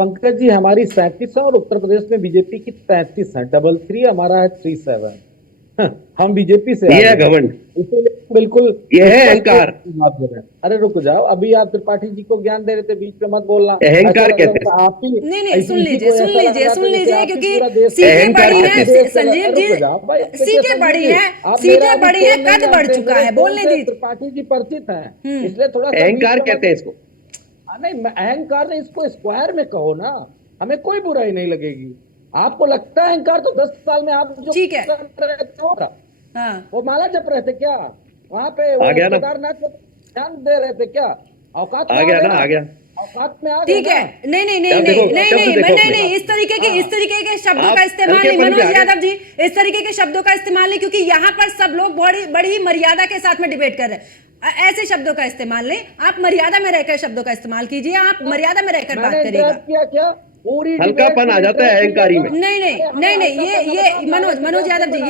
पंकज जी हमारी 37 है और उत्तर प्रदेश में बीजेपी की 33 है। 33 हमारा है 37। हम बीजेपी से ये है घमंड, इसीलिए बिल्कुल ये है अहंकार। अरे रुक जाओ, अभी आप त्रिपाठी जी को ज्ञान दे रहे थे, बीच में मत बोलना। अहंकार कहते हैं। आप ही नहीं, सुन लीजिए क्योंकि सीटें अहंकार बड़ी कहते हैं हैं। संजीव जी, सीटें बड़ी हैं, कद बढ़ चुका है, बोलने दीजिए। त्रिपाठी जी परिचित है, इसलिए थोड़ा अहंकार कहते हैं इसको। नहीं, अहंकार नहीं, इसको स्क्वायर में कहो ना, हमें कोई बुराई नहीं लगेगी। आपको लगता है अहंकार, तो 10 साल में आप जो ठीक है। कर रहे थे हाँ। वो माला जप रहे थे क्या वहां पे? आ गया ना? केदारनाथ को ध्यान दे रहे थे क्या? औकात आ गया ना, आ गया। औकात में आ गया। ठीक है, नहीं, इस तरीके के शब्दों का इस्तेमाल नहीं मनोज यादव जी, इस तरीके के शब्दों का इस्तेमाल नहीं, क्योंकि यहाँ पर सब लोग बड़ी मर्यादा के साथ में डिबेट कर रहे हैं। ऐसे शब्दों का इस्तेमाल नहीं, आप मर्यादा में रहकर शब्दों का इस्तेमाल कीजिए, आप मर्यादा में रहकर बात करिएगा। क्या पूरी हल्कापन आ जाता है अहंकारी में। नहीं, ये मनोज यादव जी,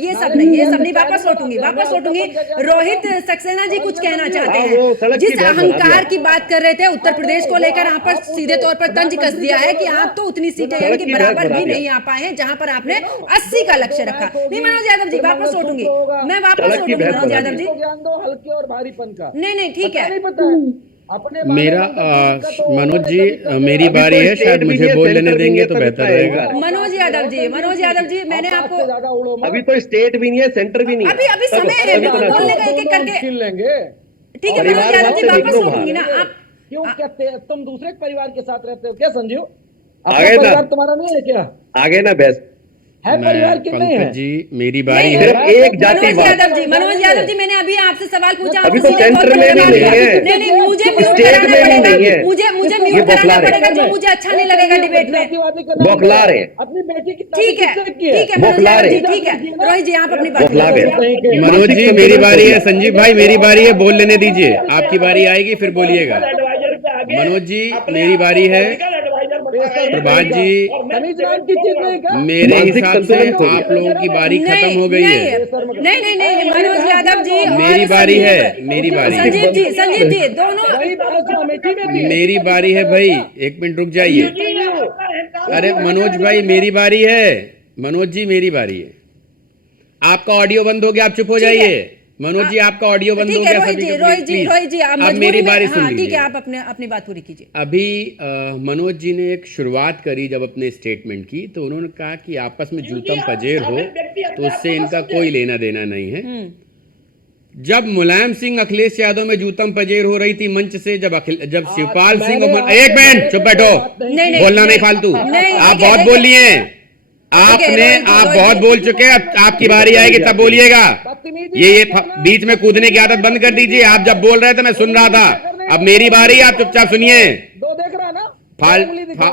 ये सब नहीं, वापस लौटूंगी। रोहित सक्सेना जी कुछ कहना चाहते हैं, जिस अहंकार की बात कर रहे थे उत्तर प्रदेश को लेकर, यहाँ पर सीधे तौर पर तंज कस दिया है कि आप तो उतनी सीटें के बराबर भी नहीं आ पाए हैं जहां पर आपने 80 का लक्ष्य रखा। नहीं मनोज यादव जी, वापस लौटूंगी, मैं वापस लौटूंगी मनोज यादव जी। ज्ञान दो हल्के और भारीपन का। नहीं, ठीक है। नहीं पता है अपने मेरा मनोज जी, मेरी बारी है, शायद मुझे बोल लेने देंगे तो बेहतर रहेगा। मनोज यादव जी, मैंने आपको, अभी तो स्टेट भी नहीं है, सेंटर भी नहीं है, अभी समय है, अभी तो बोलने का एक करके छीन लेंगे। ठीक है मनोज यादव जी, वापस लौटूंगी ना। आप क्यों क्या तुम दूसरे परिवार के साथ रहते हो क्या संजीव? आगे ना, परिवार तुम्हारा नहीं है क्या? आगे ना बहस है परिवार की नहीं है? पंकज जी मेरी बारी है। सिर्फ एक जातिवाद। मनोज यादव जी, मैंने अभी आपसे सवाल पूछा, अभी तो सेंटर में भी नहीं है, नहीं, मुझे म्यूट स्टेट कराना में भी नहीं पड़ेगा, है। मुझे म्यूट कराना पड़ेगा, जो मुझे अच्छा नहीं लगेगा डिबेट में। बौखला रहे हैं। अपनी बेटी की ठीक है मनोज यादव जी, ठीक है रोहित जी, आप अपनी बात बौखला गए। मनोज जी मेरी बारी है, संजीव भाई मेरी बारी है, बोल लेने दीजिए, आपकी बारी आएगी फिर बोलिएगा। मनोज जी मेरी बारी है, प्रभात जी मेरे हिसाब से आप लोगों की बारी खत्म हो गई है। नहीं मनोज यादव जी, मेरी बारी है, मेरी बारी है, संजीव जी दोनों, मेरी बारी है भाई, एक मिनट रुक जाइए। अरे मनोज भाई मेरी बारी है, मनोज जी मेरी बारी है। आपका ऑडियो बंद हो गया, आप चुप हो जाइए। मनोज जी आपका ऑडियो बंद हो गया। रोहित जी अब मेरी बारी सुन लीजिए। ठीक है, आप अपनी बात पूरी कीजिए। अभी मनोज जी ने एक शुरुआत करी जब अपने स्टेटमेंट की, तो उन्होंने कहा कि आपस में जूतम पजेर हो तो उससे इनका कोई लेना देना नहीं है। जब मुलायम सिंह अखिलेश यादव में जूतम पजेर हो रही थी मंच से, जब शिवपाल सिंह, एक मिनट चुप बैठो, बोलना नहीं फालतू, आप बहुत बोल लिए, आप बहुत बोल चुके हैं, अब आपकी बारी आएगी तब बोलिएगा। ये बीच में कूदने की आदत बंद कर दीजिए। आप जब बोल रहे थे मैं सुन रहा था, अब मेरी बारी, आप चुपचाप सुनिए।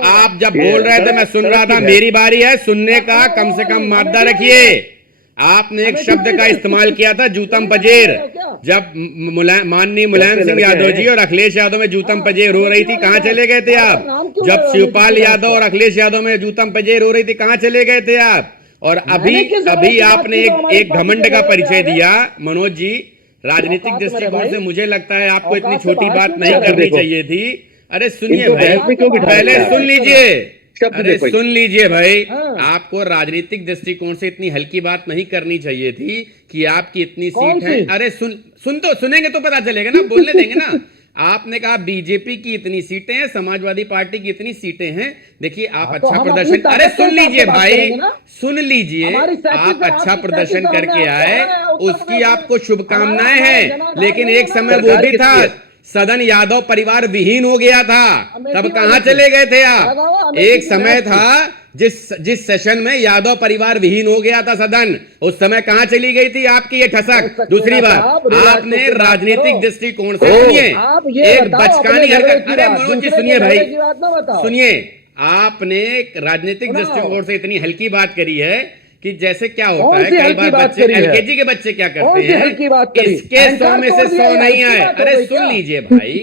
आप जब बोल रहे थे मैं सुन रहा था, मेरी बारी है, सुनने का कम से कम मादा रखिए। आपने एक शब्द का इस्तेमाल किया था, जूतम पजेर। जब माननीय मुलायम सिंह यादव जी और अखिलेश यादव में जूतम पजेर हो रही थी, कहां चले गए थे आप? जब शिवपाल यादव और अखिलेश यादव में जूतम पजेर हो रही थी, कहां चले गए थे आप? और अभी आपने एक घमंड का परिचय दिया। मनोज जी, राजनीतिक दृष्टिकोण से मुझे लगता है आपको इतनी छोटी बात नहीं करनी चाहिए थी। अरे सुनिए भाई, पहले सुन लीजिए, अरे सुन लीजिए भाई, आपको राजनीतिक दृष्टिकोण से इतनी हल्की बात नहीं करनी चाहिए थी कि आपकी इतनी सीट है। अरे सुनेंगे तो पता चलेगा ना, बोलने देंगे ना। आपने कहा बीजेपी की इतनी सीटें हैं, समाजवादी पार्टी की इतनी सीटें हैं। देखिए आप अच्छा प्रदर्शन, अरे सुन लीजिए भाई, सुन लीजिए, आप अच्छा प्रदर्शन करके आए, उसकी आपको शुभकामनाएं हैं। लेकिन एक समय वो भी था सदन यादव परिवार विहीन हो गया था, तब कहां चले गए थे आप? एक समय था जिस सेशन में यादव परिवार विहीन हो गया था सदन, उस समय कहां चली गई थी आपकी ये ठसक? दूसरी बात, आपने राजनीतिक दृष्टिकोण से, सुनिए, एक बचकानी हरकत, अरे मनोज जी सुनिए भाई, सुनिए, आपने राजनीतिक दृष्टिकोण से इतनी हल्की बात करी है कि जैसे क्या होता है कई बार बच्चे, एलकेजी के बच्चे क्या करते हैं, इसके 100 में से 100 नहीं आए। अरे सुन लीजिए भाई,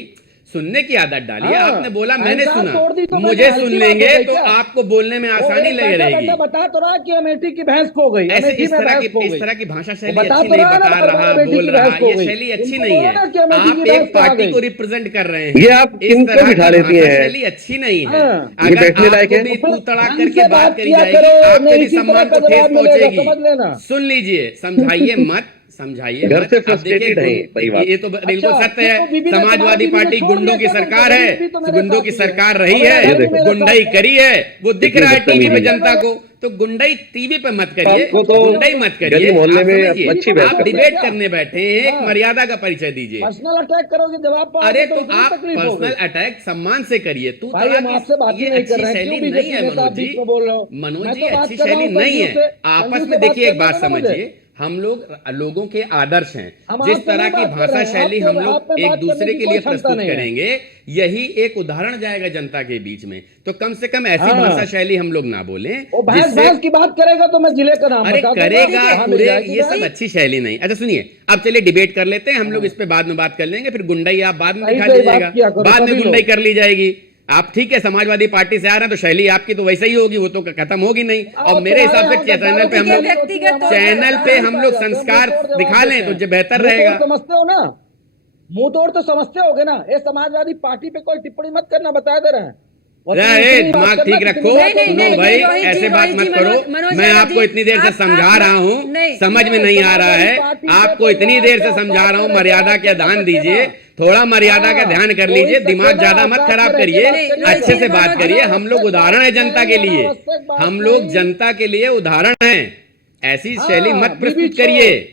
सुनने की आदत डाली है। हाँ, आपने बोला मैंने अहंकार तोड़ दी तो सुना, मैंने मुझे हल्की सुन बात हो लेंगे गई तो क्या? आपको बोलने में आसानी लग बैठा रहेगी। बैठा बता तो रहा कि अमेठी की भैंस खो गई, ऐसे अमेठी इस में तरह भैंस खो की इस गई। तरह की भाषा वो शैली बता अच्छी तो नहीं, रहा है ना बता परवा रहा, अमेठी बोल की रहा, भैंस खो ये गई। शैली अच्छी इनको नहीं बोला है। ना कि अमेठी आप की भैंस एक कहाँ पार्टी गई? को रिप्रेजेंट कर रहे हैं, ये आप इस किनको तरह बिठा की लेती भाषा हैं? शैली अच्छी नहीं है। हाँ। ये अगर बैठने लायक आपको है? भी तो फिर तू तड़ाक ढंग करके से बात बात करी किया जाएगी, करो, आपके नहीं भी इसी सम्मान तरह को का ठेस जवाब मिलेगा, पहुंचेगी। समझ लेना। सुन लीजिए, समझाइए मत, समझाइए घर मत। से अब देखिए frustrated हैं परिवार। ये तो बिल्कुल अच्छा, सत्य है। तो बीबी ने समाजवादी तुम्हारी बीबी ने पार्टी छोड़ गुंडों दिया की क्या सरकार तुमको? है, बीबी तो मेरे गुंडों साथ की ही है। सरकार रही और है, घर भी मेरे गुंडाई साथ है। करी है, वो दिख कितनी रहा है टीवी पे बदतमीजी। जनता को। तो गुंडाई टीवी पे मत करिए, आपको तो गुंडाई मत करिए। गली मोहल्ले आप में समझिए, अच्छी बहस आप करते हैं। डिबेट करने बैठे हैं, एक हाँ। मर्यादा का परिचय दीजिए। पर्सनल अटैक करोगे, जवाब पाओगे अरे तो तो इतनी आप तकलीफ हो गई। पर्सनल अटैक सम्मान से करिए। तू भाई तड़ा हम की आपसे बात ही ये नहीं कर अच्छी रहे हैं, शैली क्यों नहीं है बीजेपी नेता मनोज आप बीच जी। में बोल रहे हो? मनोज मैं जी तो बात अच्छी कर रहा शैली हूं नहीं है। संजू से, आपस संजू में से बात देखिए, एक करने बात दो ना मुझे। समझिए, हम लोग लोगों के आदर्श हैं। हम जिस आपसे तरह नहीं की बात कर भाषा रहे हैं, शैली आपसे- हम आप लोग में एक बात करने दूसरे की के कोई लिए क्षमता प्रस्तुत नहीं है। करेंगे, यही एक उदाहरण जाएगा जनता के बीच में। तो कम से कम ऐसी हाँ। भाषा शैली हम लोग ना बोलें वो भैंस जिससे भैंस की बात करेगा तो मैं जिले का नाम अरे बता दूंगा। करेगा कहाँ मिल पूरे, जाएगी ये भैंस? सब अच्छी शैली नहीं। अच्छा सुनिए, अब चलिए डिबेट कर लेते हैं हम लोग, इस पे बाद में बात कर लेंगे। फिर गुंडाई आप बाद में सही दिखा से लीजिएगा, बात किया करो, बाद में सभी गुंडाई लोग। कर ली जाएगी। आप ठीक है समाजवादी पार्टी से आ रहे हैं तो शैली आपकी तो वैसे ही होगी, वो तो खत्म होगी नहीं। और मेरे हिसाब से चैनल पे हम लोग व्यक्तिगत तौर पर चैनल पे हम लोग संस्कार दिखा लें तो जो बेहतर रहेगा। समझते हो ना, मुंह तोड़ तो समझते होगे ना। ये समाजवादी पार्टी पे कोई टिप्पणी मत करना, बता दे रहे हैं। अरे दिमाग ठीक रखो, सुनो भाई, ऐसे बात मत करो। मैं आपको इतनी देर से समझा रहा हूँ, समझ में नहीं आ रहा है। आपको इतनी देर से समझा रहा हूँ, मर्यादा का ध्यान दीजिए, थोड़ा मर्यादा का ध्यान कर लीजिए, दिमाग ज्यादा मत खराब करिए, अच्छे से बात करिए। हम लोग उदाहरण है जनता के लिए, हम लोग जनता के लिए उदाहरण हैं। ऐसी शैली मत प्रस्तुत करिए।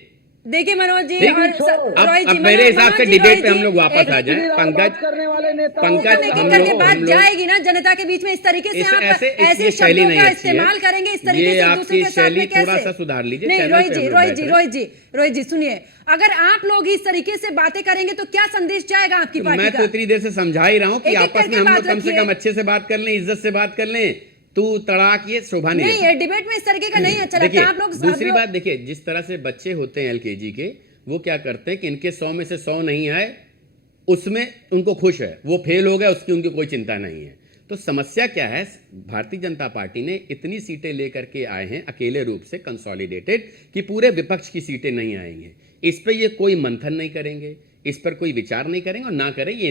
देखिए मनोज जी ठीक? और अब मेरे हिसाब से डिबेट पे हम लोग वापस आ जाएं। पंकज, करने वाले नेता पंकज, एक हम करके लोग- बात हम लोग- जाएगी ना जनता के बीच में, इस तरीके से इस- आप ऐसे ऐसे शैली शब्दों नहीं का अच्छी है। इस्तेमाल करेंगे, इस तरीके ये से आपकी दूसरे के साथ शैली में कैसे? थोड़ा सा सुधार लीजिए। नहीं चैनल रोहित पे जी, हम लोग रोहित जी, बैठ रोहित जी सुनिए, अगर आप लोग इस तरीके से बातें करेंगे तो क्या संदेश जाएगा आपकी पार्टी मैं का? तो इतनी देर से समझा ही रहा हूँ कि एक-एक आपस में करके हम लोग बात कम से रखिए। कम अच्छे से बात कर लें, इज्जत से बात कर लें। तू तड़ाक ये शोभा नहीं नहीं देता। ये डिबेट में इस तरीके का नहीं अच्छा देखिए, लगता। आप लोग दूसरी बात देखिए, जिस तरह से बच्चे होते हैं एलकेजी के, वो क्या करते हैं कि इनके 100 में से 100 नहीं आए, उसमें उनको खुश है, वो फेल हो गया, उसकी उनकी कोई चिंता नहीं है। तो समस्या क्या है, भारतीय जनता पार्टी ने इतनी सीटें लेकर के आए हैं अकेले रूप से कंसोलिडेटेड कि पूरे विपक्ष की सीटें नहीं आएंगे। इस पे ये कोई मंथन नहीं करेंगे, इस पर कोई विचार नहीं करेंगे और ना करें, ये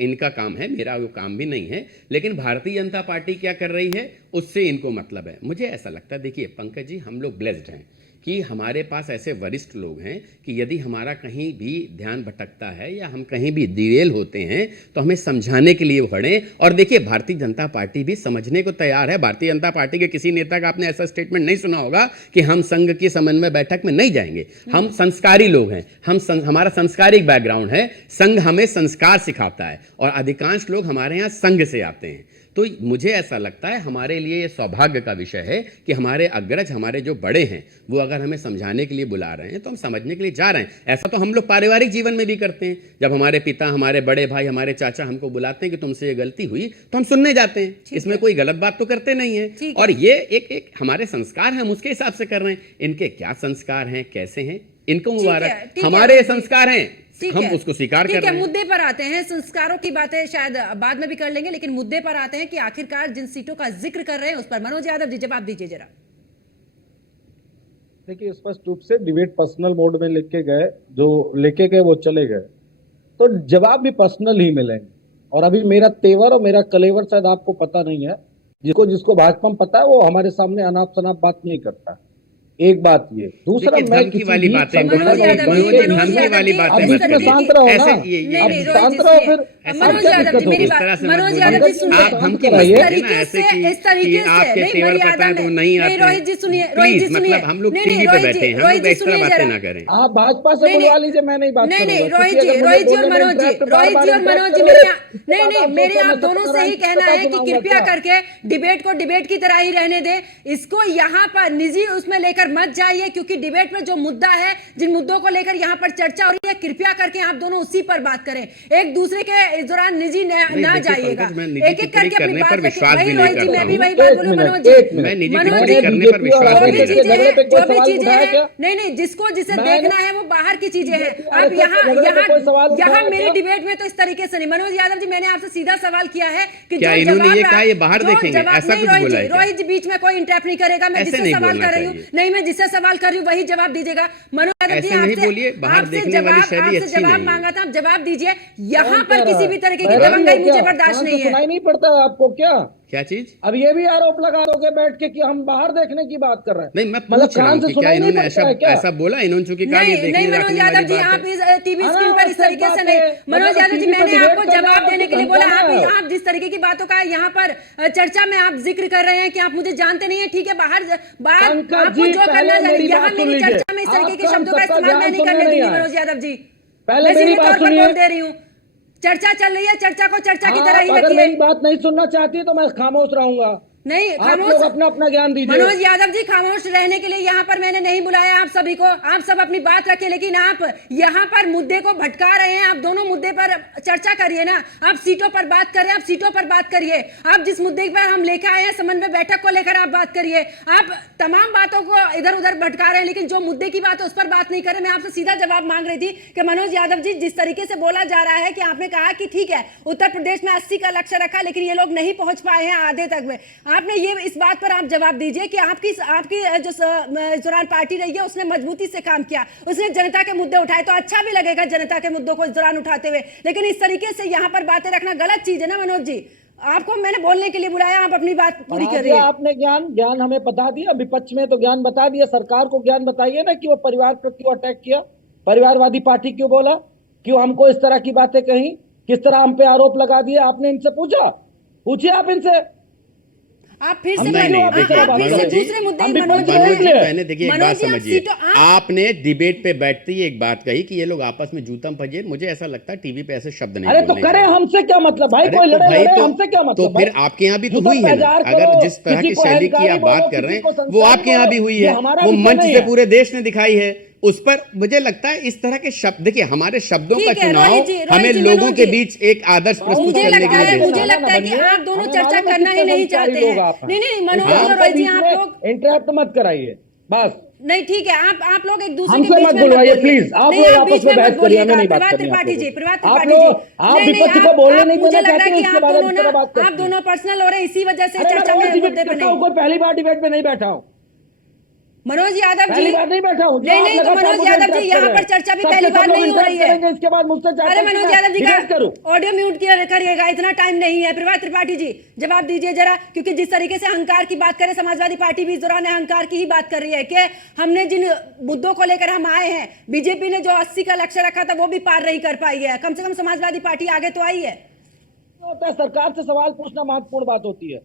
इनका काम है, मेरा वो काम भी नहीं है। लेकिन भारतीय जनता पार्टी क्या कर रही है उससे इनको मतलब है। मुझे ऐसा लगता है, देखिए पंकज जी, हम लोग ब्लेस्ड हैं कि हमारे पास ऐसे वरिष्ठ लोग हैं कि यदि हमारा कहीं भी ध्यान भटकता है या हम कहीं भी डिरेल होते हैं तो हमें समझाने के लिए खड़े। और देखिए भारतीय जनता पार्टी भी समझने को तैयार है। भारतीय जनता पार्टी के किसी नेता का आपने ऐसा स्टेटमेंट नहीं सुना होगा कि हम संघ की समन्वय बैठक में नहीं जाएंगे। हम संस्कारी लोग हैं, हमारा संस्कारिक बैकग्राउंड है, संघ हमें संस्कार सिखाता है और अधिकांश लोग हमारे यहाँ संघ से आते हैं। तो मुझे ऐसा लगता है हमारे लिए ये सौभाग्य का विषय है कि हमारे अग्रज, हमारे जो बड़े हैं, वो अगर हमें समझाने के लिए बुला रहे हैं तो हम समझने के लिए जा रहे हैं। ऐसा तो हम लोग पारिवारिक जीवन में भी करते हैं। जब हमारे पिता, हमारे बड़े भाई, हमारे चाचा हमको बुलाते हैं कि तुमसे ये गलती हुई, तो हम सुनने जाते हैं। इसमें कोई गलत बात तो करते नहीं है। और ये एक हमारे संस्कार हैं, हम उसके हिसाब से कर रहे हैं। इनके क्या संस्कार हैं, कैसे हैं, इनको मुबारक। हमारे संस्कार हैं, हम उसको स्वीकार कर रहे हैं। मुद्दे पर आते हैं, संस्कारों की बातें शायद बाद में भी कर लेंगे, लेकिन मुद्दे पर आते हैं कि आखिरकार जिन सीटों का जिक्र कर रहे हैं उस पर मनोज यादव जी जवाब दीजिए जरा। देखिए स्पष्ट रूप से डिबेट पर्सनल मोड में लेके गए, जो लेके गए वो चले गए, तो जवाब भी पर्सनल ही मिलेंगे। और अभी मेरा तेवर और मेरा कलेवर शायद आपको पता नहीं है। जिसको भाजपा में पता है वो हमारे सामने अनाप शनाप बात नहीं करता। एक बात ये, दूसरा मैं धमकी वाली बातें, मनोज यादव जी, धमकी वाली बातें अब मत इसमें करिए। शांत रहो ना, ऐसे अब शांत रहो फिर। मनोज यादव जी मेरी बात, मनोज यादव जी सुनिए, आप धमकी मत इस दीजिए ना तरीके ऐसे से, इस तरीके से आपके नहीं, तेवर मर्यादा पता है तो में नहीं आते। नहीं, रोहित जी सुनिए, रोहित जी सुनिए, मतलब हम लोग नहीं, टीवी पे रोहित बैठे जी, हैं, हम रोहित लोग जी एक्स्ट्रा सुनिए बातें जरा। ना करें। आप भाजपा से नहीं, बुलवा लीजिए, मैं नहीं बात नहीं करूंगा। नहीं रोहित क्योंकि जी, अगर रोहित जी और मुझे मनोज जी, बोलने में रोहित जी और इंटरेस्ट मनोज जी, करोगे, मेरे तो नहीं नहीं, आप मेरे सोचो आप मैं दोनों से सत्यनारायण ही की कहना कथा है कि सुनाऊंगा कृपया क्या? करके डिबेट को डिबेट की तरह ही रहने दे, इसको यहाँ पर निजी उसमें लेकर मत जाइए, क्योंकि डिबेट में जो मुद्दा है, जिन मुद्दों को लेकर यहाँ पर चर्चा हो रही है, कृपया करके आप दोनों उसी पर बात करें। एक दूसरे के इस दौरान निजी ना देखिए, जाइएगा, पंकज, मैं निजी एक एक करके टिप्पणी अपनी करने बात पर रखिए। विश्वास वही भी नहीं रोहित जी, करता मैं भी हूं। वही बात एक बोलूं मिनट, मनोज जी, एक मिनट। मैं निजी मनोज टिप्पणी जी, करने पर विश्वास जो भी भी नहीं बीजेपी और चीजें आरएसएस के हैं, झगड़े पे जो कोई भी सवाल चीजें उठाया हैं, क्या? नहीं, जिसको जिसे मैंने देखना है वो बाहर की चीजें हैं। बीजेपी अब आरएसएस के यहाँ झगड़े पे कोई सवाल यहाँ उठाया यहाँ मेरी क्या? डिबेट में तो इस तरीके से नहीं। मनोज यादव जी, मैंने आपसे सीधा सवाल किया है कि क्या जो इन्होंने जवाब ये कहा ये बाहर जो देखेंगे? जवाब ऐसा नहीं, कुछ बोला है क्या? रोहित जी बीच में कोई इंटरप्ट नहीं करेगा। मैं ऐसे जिससे नहीं सवाल बोलना कर रही हूँ, चाहिए। नहीं, मैं जिससे सवाल कर रही हूँ वही जवाब दीजिएगा। मनोज यादव जी, ऐसे नहीं आपसे बोलिए, बाहर आपसे देखने वाली जवाब शैली आपसे अच्छी जवाब नहीं है। मांगा था, आप जवाब दीजिए। यहाँ कौन पर कह किसी रहा भी है? तरीके की बहरी दबंगई हो मुझे क्या? बर्दाश्त कान से नहीं है। सुनाई नहीं पड़ता है आपको क्या? क्या चीज? अब ये भी आरोप लगा दोगे बैठ के कि हम बाहर देखने की बात कर रहे हैं। नहीं, मैं मतलब पूछ रहा कान हूँ से कि क्या सुनाई नहीं इन्होंने पड़ता है क्या? ऐसा बोला? इन्होंने चूंकि कहा नहीं ये नहीं, देखने मनोज रखने यादव वाली जी, बात आप है। इस टीवी स्क्रीन पर इस तरीके से नहीं। मनोज यादव जी, मैंने आपको जवाब देने के लिए बोला। आप जिस तरीके की बातों का यहाँ पर चर्चा में आप जिक्र कर रहे हैं कि आप मुझे जानते नहीं है, ठीक है, बाहर बात पंकज आपको जी, जो पहले करना मेरी यहाँ बात सुन मेरी लीजिए। चर्चा में इस तरीके के आपका शब्दों का सबका इस्तेमाल मैं ध्यान नहीं सुनने करने नहीं दूंगी। आया। मनोज यादव जी, पहले मैं मेरी सीधे बात तौर पर सुनिए। बोल दे रही हूँ, चर्चा चल रही है, चर्चा को चर्चा की तरह ही आप अगर रखिए। मेरी बात नहीं सुनना चाहती है तो मैं खामोश रहूंगा। नहीं, आप खामोश लोग अपना अपना ज्ञान दीजिए। मनोज यादव जी, खामोश रहने के लिए यहाँ पर मैंने नहीं बुलाया आप सभी को। आप सब अपनी बात रखिए, लेकिन आप यहाँ पर मुद्दे को भटका रहे हैं। आप दोनों मुद्दे पर चर्चा करिए ना। आप सीटों पर बात करें, आप सीटों पर बात करिए। आप जिस मुद्दे पर हम लेकर आए हैं, समन्वय बैठक को लेकर आप बात करिए। आप तमाम बातों को इधर उधर भटका रहे हैं, लेकिन जो मुद्दे की बात है उस पर बात नहीं करें। मैं आपसे सीधा जवाब मांग रही थी कि मनोज यादव जी, जिस तरीके से बोला जा रहा है कि आपने कहा कि ठीक है, उत्तर प्रदेश में 80 का लक्ष्य रखा, लेकिन ये लोग नहीं पहुंच पाए हैं आधे तक में। आपने ये इस बात पर आप जवाब दीजिए कि आपकी जो इस दौरान पार्टी रही है उसने मजबूती से काम किया, उसने जनता के मुद्दे उठाए, तो अच्छा भी लगेगा जनता के मुद्दों को इस दौरान उठाते हुए। लेकिन इस तरीके से यहाँ पर बातें रखना गलत चीज है ना मनोज जी। आपको मैंने बोलने के लिए बुलाया, आप अपनी बात पूरी बता करिए। दिया आपने ज्ञान हमें बता दिया। विपक्ष में तो ज्ञान बता दिया, सरकार को ज्ञान बताइए ना कि वो परिवार पर क्यों अटैक किया, परिवारवादी पार्टी क्यों बोला, क्यों हमको इस तरह की बातें कही, किस तरह हम पे आरोप लगा दिए। आपने इनसे पूछा? पूछिए आप इनसे। आप फिर से नहीं, आप फिर से मनोज जी, दूसरे मुद्दे हम भी मनोज मनोज जी, है। मैंने देखिए एक बात समझिए, आप आपने डिबेट पे बैठते ही एक बात कही कि ये लोग आपस में जूतम पजेर। मुझे ऐसा लगता है टीवी पे ऐसे शब्द नहीं अरे तो बोलने करे, चाहिए। हमसे क्या मतलब भाई? अरे कोई तो लड़े भाई लड़े, तो हमसे क्या मतलब? तो फिर भाई? आपके यहाँ भी तो जूता हुई है ना। बाजार अगर करो, जिस तरह किसी की को शैली की अहंकारी आप बात बोलो, कर रहे किसी को हैं वो संस्कारी आपके यहाँ भी बोलो, हुई ये है, हमारा वो विषय मंच नहीं से है। पूरे देश ने दिखाई है। उस पर मुझे लगता है इस तरह के शब्द, देखिए हमारे शब्दों का ठीक है, चुनाव रोहित जी, हमें मनोज लोगों के जी, बीच एक आदर्श प्रस्तुत मुझे करने लगता के लिए है देता मुझे है। लगता है कि आप दोनों चर्चा करना ही नहीं चाहते हैं। नहीं नहीं नहीं, मनोज और रोहित जी, आप लोग इंटरप्ट मत कराइए बस। नहीं, ठीक है, आप लोग एक दूसरे के हमसे बीच मत में बुलवाइए बोलिए। प्लीज। आप नहीं, लोग आप आपस बीच में में बहस मत करिए, हमें बोलिएगा। नहीं बात प्रभात करनी। त्रिपाठी जी, प्रभात आप त्रिपाठी जी, लोग, आप नहीं नहीं, विपक्ष को बोलने नहीं मुझे देना लग रहा चाहते, है कि इसके आप बाद दोनों इस तरह बात ना, आप करते हैं। दोनों पर्सनल हो रहे हैं, इसी वजह से अरे मैं चर्चा रोज में डिबेट मुद्दे पे करता हूँ, नहीं। कोई पहली बार डिबेट में नहीं बैठा हूँ। मनोज यादव जी, पहली बार नहीं बैठा हूँ। नहीं नहीं, तो मनोज यादव जी, यहाँ पर चर्चा भी पहली बार नहीं हो रही है। इसके बाद मुझसे अरे मनोज यादव जी डिबेट करूँ? का ऑडियो म्यूट करिएगा, इतना टाइम नहीं है। प्रभात त्रिपाठी जी, जवाब दीजिए जरा, क्योंकि जिस तरीके से अहंकार की बात करें, समाजवादी पार्टी भी इस दौरान अहंकार की ही बात कर रही है कि हमने जिन मुद्दों को लेकर हम आए हैं, बीजेपी ने जो 80 का लक्ष्य रखा था वो भी पार नहीं कर पाई है। कम से कम समाजवादी पार्टी आगे तो आई है। होता है, सरकार से सवाल पूछना महत्वपूर्ण बात होती है।